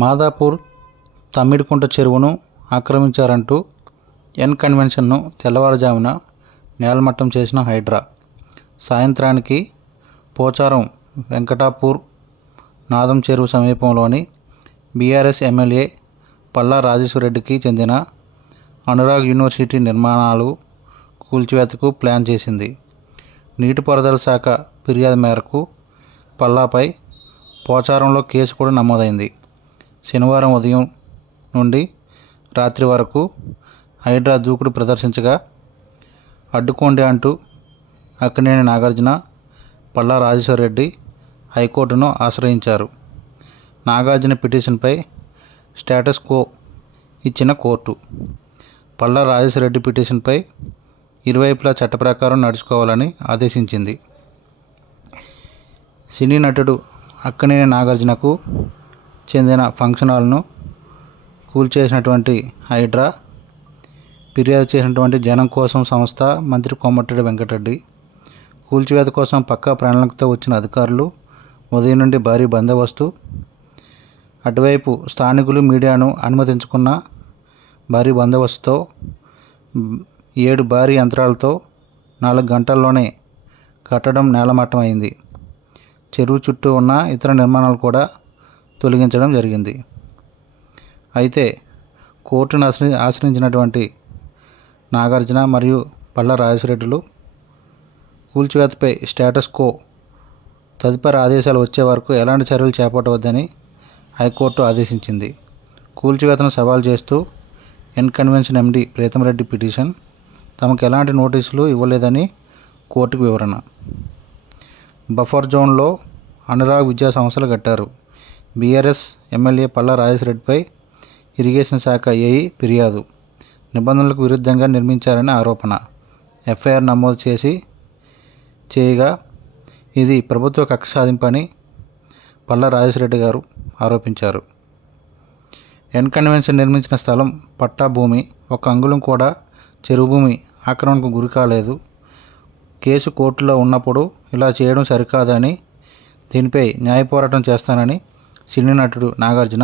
మాదాపూర్ తమ్మిడికుంట చెరువును ఆక్రమించారంటూ ఎన్ కన్వెన్షన్ను తెల్లవారుజామున నేలమట్టం చేసిన హైడ్రా సాయంత్రానికి పోచారం వెంకటాపూర్ నాదం చెరువు సమీపంలోని బీఆర్ఎస్ ఎమ్మెల్యే పల్లా రాజేశ్వరరెడ్డికి చెందిన అనురాగ్ యూనివర్సిటీ నిర్మాణాలు కూల్చివేతకు ప్లాన్ చేసింది. నీటిపారుదల శాఖ ఫిర్యాదు మేరకు పల్లాపై పోచారంలో కేసు కూడా నమోదైంది. శనివారం ఉదయం నుండి రాత్రి వరకు హైడ్రా దూకుడు ప్రదర్శించగా అడ్డుకోండి అంటూ అక్కినేని నాగార్జున, పల్లా రాజేశ్వరరెడ్డి హైకోర్టును ఆశ్రయించారు. నాగార్జున పిటిషన్పై స్టేటస్ కో ఇచ్చిన కోర్టు పల్లా రాజేశ్వరరెడ్డి పిటిషన్పై ఇరువైపులా చట్ట ప్రకారం నడుచుకోవాలని ఆదేశించింది. సినీ నటుడు అక్కినేని నాగార్జునకు చెందిన ఫంక్షన్ హాల్ను కూల్చేసినటువంటి హైడ్రా ఫిర్యాదు చేసినటువంటి జనం కోసం సంస్థ మంత్రి కోమటిరెడ్డి వెంకటరెడ్డి కూల్చివేత కోసం పక్కా ప్రణాళికతో వచ్చిన అధికారులు ఉదయం నుండి భారీ బందోబస్తు, అటువైపు స్థానికులు మీడియాను అనుమతించుకున్న భారీ బందోబస్తుతో 7 భారీ యంత్రాలతో 4 గంటల్లోనే కట్టడం నేలమట్టం అయింది. చెరువు చుట్టూ ఉన్న ఇతర నిర్మాణాలు కూడా తొలగించడం జరిగింది. అయితే కోర్టును ఆశ్రయించినటువంటి నాగార్జున మరియు పల్లా రాజేశ్వరరెడ్డిలు కూల్చివేతపై స్టేటస్ కో తదుపరి ఆదేశాలు వచ్చే వరకు ఎలాంటి చర్యలు చేపట్టవద్దని హైకోర్టు ఆదేశించింది. కూల్చివేతను సవాల్ చేస్తూ ఎన్ కన్వెన్షన్ ఎండీ ప్రీతంరెడ్డి పిటిషన్ తమకు ఎలాంటి నోటీసులు ఇవ్వలేదని కోర్టుకు వివరణ. బఫర్ జోన్లో అనురాగ్ విద్యా సంస్థలు కట్టారు. బీఆర్ఎస్ ఎమ్మెల్యే పల్లా రాజేశ్వరరెడ్డిపై ఇరిగేషన్ శాఖ ఏఈ ఫిర్యాదు. నిబంధనలకు విరుద్ధంగా నిర్మించారని ఆరోపణ. ఎఫ్ఐఆర్ నమోదు చేయగా ఇది ప్రభుత్వ కక్ష సాధింపని పల్లా రాజేశ్వరరెడ్డి గారు ఆరోపించారు. ఎన్ కన్వెన్షన్ నిర్మించిన స్థలం పట్టా భూమి 1 అంగుళం కూడా చెరువు భూమి ఆక్రమణకు గురి కాలేదు. కేసు కోర్టులో ఉన్నప్పుడు ఇలా చేయడం సరికాదని దీనిపై న్యాయ పోరాటం చేస్తానని సినీ నటుడు నాగార్జున